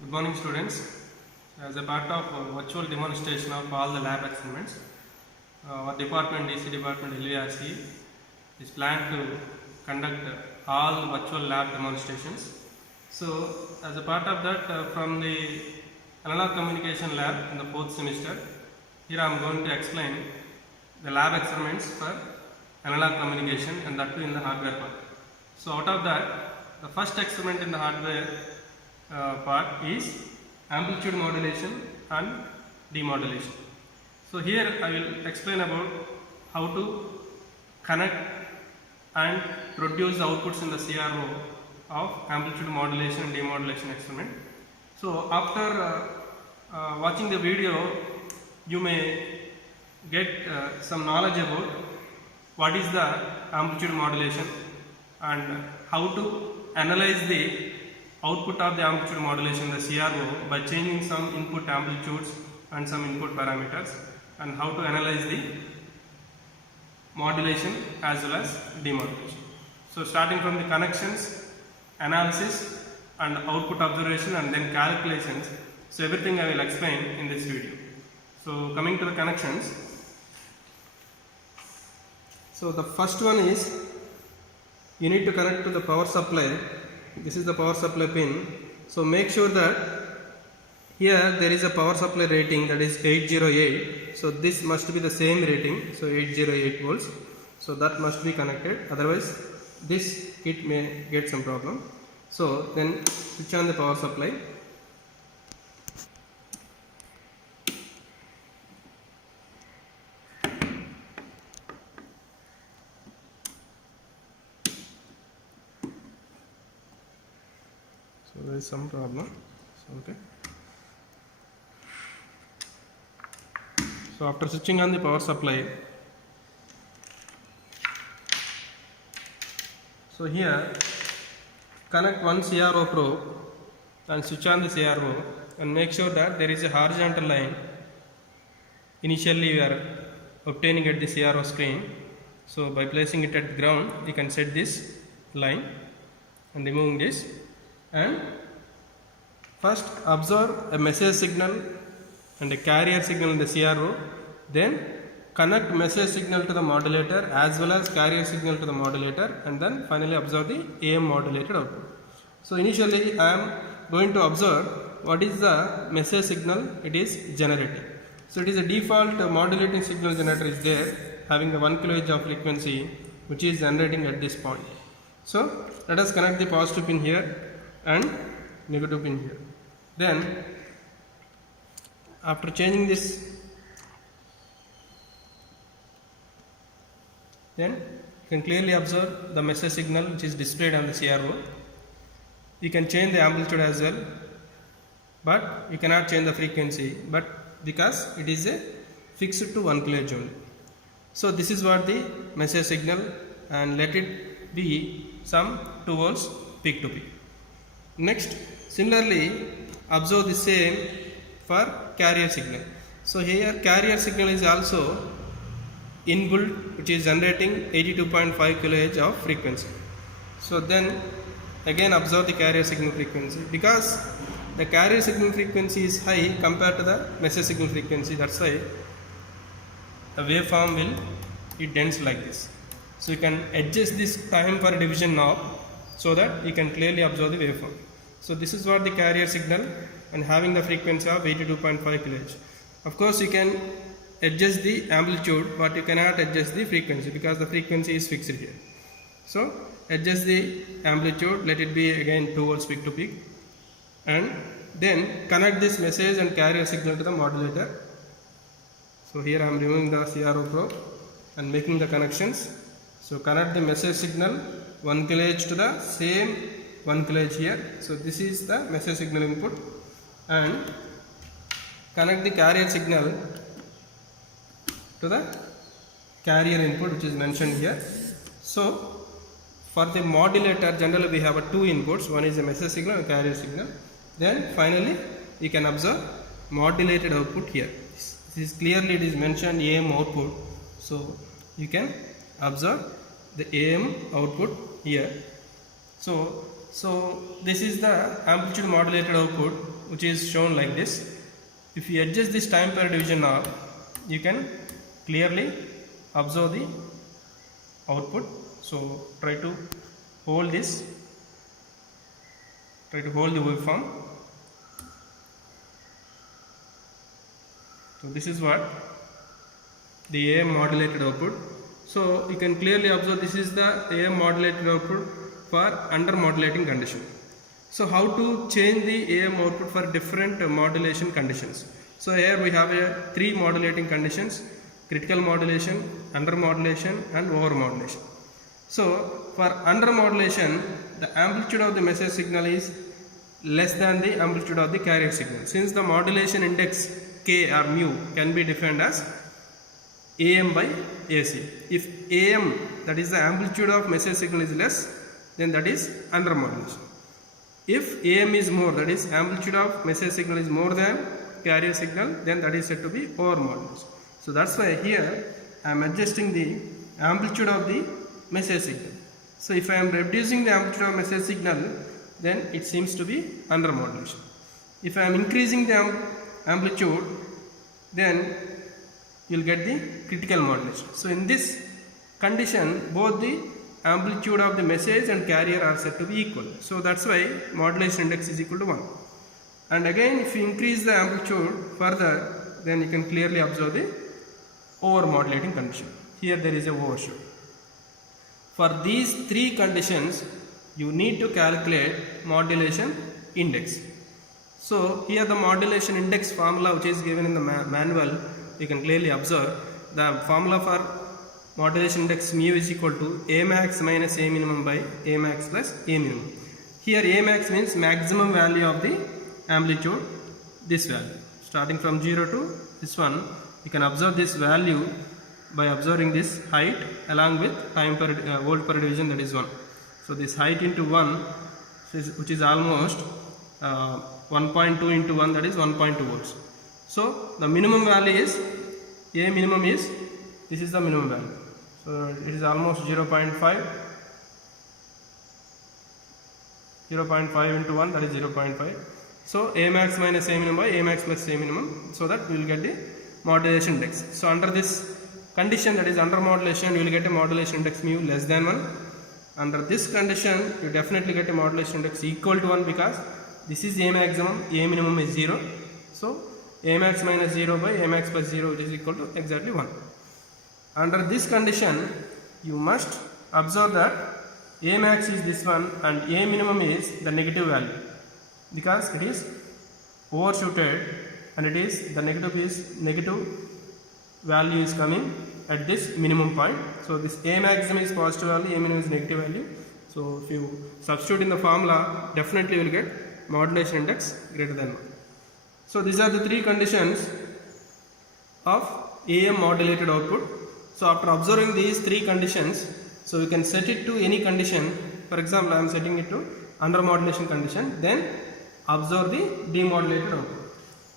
Good morning, students. As a part of virtual demonstration of all the lab experiments, our department, DC department, LVRC, is planned to conduct all virtual lab demonstrations. So, as a part of that, from the analog communication lab in the 4th semester, here I am going to explain the lab experiments for analog communication, and that too in the hardware part. So, out of that, the first experiment in the hardware part is amplitude modulation and demodulation. So here I will explain about how to connect and produce the outputs in the CRO of amplitude modulation and demodulation experiment. So after watching the video, you may get some knowledge about what is the amplitude modulation and how to analyze the output of the amplitude modulation in the CRO by changing some input amplitudes and some input parameters, and how to analyze the modulation as well as demodulation. So starting from the connections, analysis and output observation and then calculations. So everything I will explain in this video. So coming to the connections. So the first one is you need to connect to the power supply. This is the power supply pin. So make sure that here there is a power supply rating, that is 808. So this must be the same rating, so 808 volts. So that must be connected, otherwise this kit may get some problem. So then switch on the power supply. So there is some problem. So, okay. So after switching on the power supply, so here connect one CRO probe and switch on the CRO and make sure that there is a horizontal line initially we are obtaining at the CRO screen. So by placing it at the ground, you can set this line and removing this, and first observe a message signal and a carrier signal in the CRO, then connect message signal to the modulator as well as carrier signal to the modulator, and then finally observe the AM modulated output. So initially I am going to observe what is the message signal it is generating. So it is a default modulating signal generator is there, having a 1 kHz of frequency which is generating at this point. So let us connect the positive pin here and negative pin here. Then after changing this, then you can clearly observe the message signal which is displayed on the CRO. You can change the amplitude as well, but you cannot change the frequency, but because it is a fixed to 1 kHz only. So this is what the message signal, and let it be some 2 volts peak to peak. Next, similarly observe the same for carrier signal. So here carrier signal is also inbuilt, which is generating 82.5 kHz of frequency. So then again observe the carrier signal frequency, because the carrier signal frequency is high compared to the message signal frequency. That's why the waveform will be dense like this. So you can adjust this time for division knob so that you can clearly observe the waveform. So this is what the carrier signal, and having the frequency of 82.5 kHz. Of course you can adjust the amplitude, but you cannot adjust the frequency because the frequency is fixed here. So adjust the amplitude, let it be again 2 volts peak to peak, and then connect this message and carrier signal to the modulator. So here I am removing the CRO probe and making the connections. So connect the message signal 1 kHz to the same 1 kHz here. So this is the message signal input, and connect the carrier signal to the carrier input which is mentioned here. So for the modulator generally we have 2 inputs, one is a message signal and carrier signal. Then finally you can observe modulated output here. This is clearly it is mentioned AM output. So you can observe the AM output here. So this is the amplitude modulated output which is shown like this. If you adjust this time per division knob, you can clearly observe the output. So try to hold this, try to hold the waveform. So this is what the AM modulated output. So you can clearly observe this is the AM modulated output for under modulating condition. So how to change the AM output for different modulation conditions? So here we have 3 modulating conditions: critical modulation, under modulation and over modulation. So for under modulation, the amplitude of the message signal is less than the amplitude of the carrier signal. Since the modulation index K or mu can be defined as AM by AC. If AM, that is the amplitude of message signal, is less, then that is under modulation. If AM is more, that is amplitude of message signal is more than carrier signal, then that is said to be over modulation. So that's why here I am adjusting the amplitude of the message signal. So if I am reducing the amplitude of message signal, then it seems to be under modulation. If I am increasing the amplitude, then you will get the critical modulation. So in this condition, both the amplitude of the message and carrier are said to be equal. So that's why modulation index is equal to 1. And again, if you increase the amplitude further, then you can clearly observe the over modulating condition. Here there is a overshoot. For these 3 conditions, you need to calculate modulation index. So here the modulation index formula, which is given in the manual, you can clearly observe the formula for modulation index mu is equal to A max minus A minimum by A max plus A minimum. Here A max means maximum value of the amplitude, this value. Starting from 0 to this one, you can observe this value by observing this height along with time per volt per division, that is 1. So this height into 1, which is almost 1.2 into 1, that is 1.2 volts. So the minimum value is, A minimum is, this is the minimum value. So it is almost 0.5 into 1, that is 0.5. So A max minus A minimum by A max plus A minimum, so that we will get the modulation index. So under this condition, that is under modulation, you will get a modulation index mu less than 1. Under this condition, you definitely get a modulation index equal to 1, because this is A maximum, A minimum is 0. So A max minus 0 by A max plus 0, it is equal to exactly 1. Under this condition, you must observe that A max is this one and A minimum is the negative value, because it is overshooted and it is the negative value is coming at this minimum point. So this A maximum is positive value, A minimum is negative value. So if you substitute in the formula, definitely you will get modulation index greater than 1. So these are the 3 conditions of AM modulated output. So after observing these 3 conditions, so you can set it to any condition. For example, I am setting it to under modulation condition, then observe the demodulated output.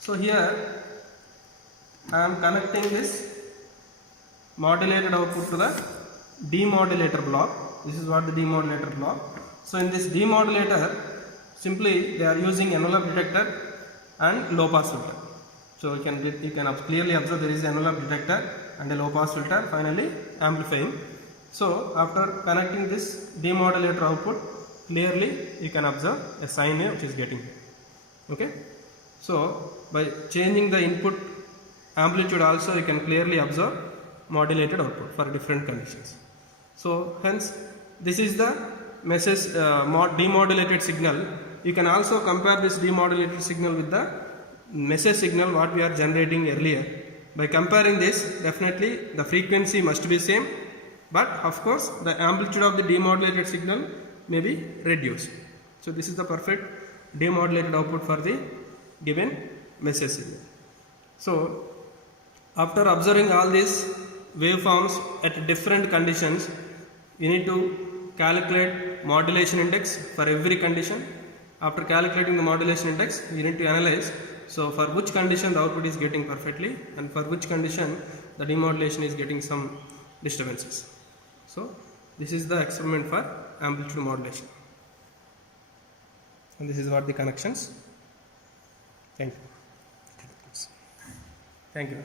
So here I am connecting this modulated output to the demodulator block. This is what the demodulator block. So in this demodulator, simply they are using envelope detector and low pass filter. So you can clearly observe there is an envelope detector and a low pass filter, finally amplifying. So after connecting this demodulator output, clearly you can observe a sine wave which is getting here. Okay. So by changing the input amplitude also, you can clearly observe modulated output for different conditions. So hence this is the message demodulated signal. You can also compare this demodulated signal with the message signal what we are generating earlier. By comparing this, definitely the frequency must be same, but of course the amplitude of the demodulated signal may be reduced. So this is the perfect demodulated output for the given message signal. So after observing all these waveforms at different conditions, you need to calculate modulation index for every condition. After calculating the modulation index, you need to analyze, so for which condition the output is getting perfectly and for which condition the demodulation is getting some disturbances. So this is the experiment for amplitude modulation, and this is what the connections. Thank you. Thank you.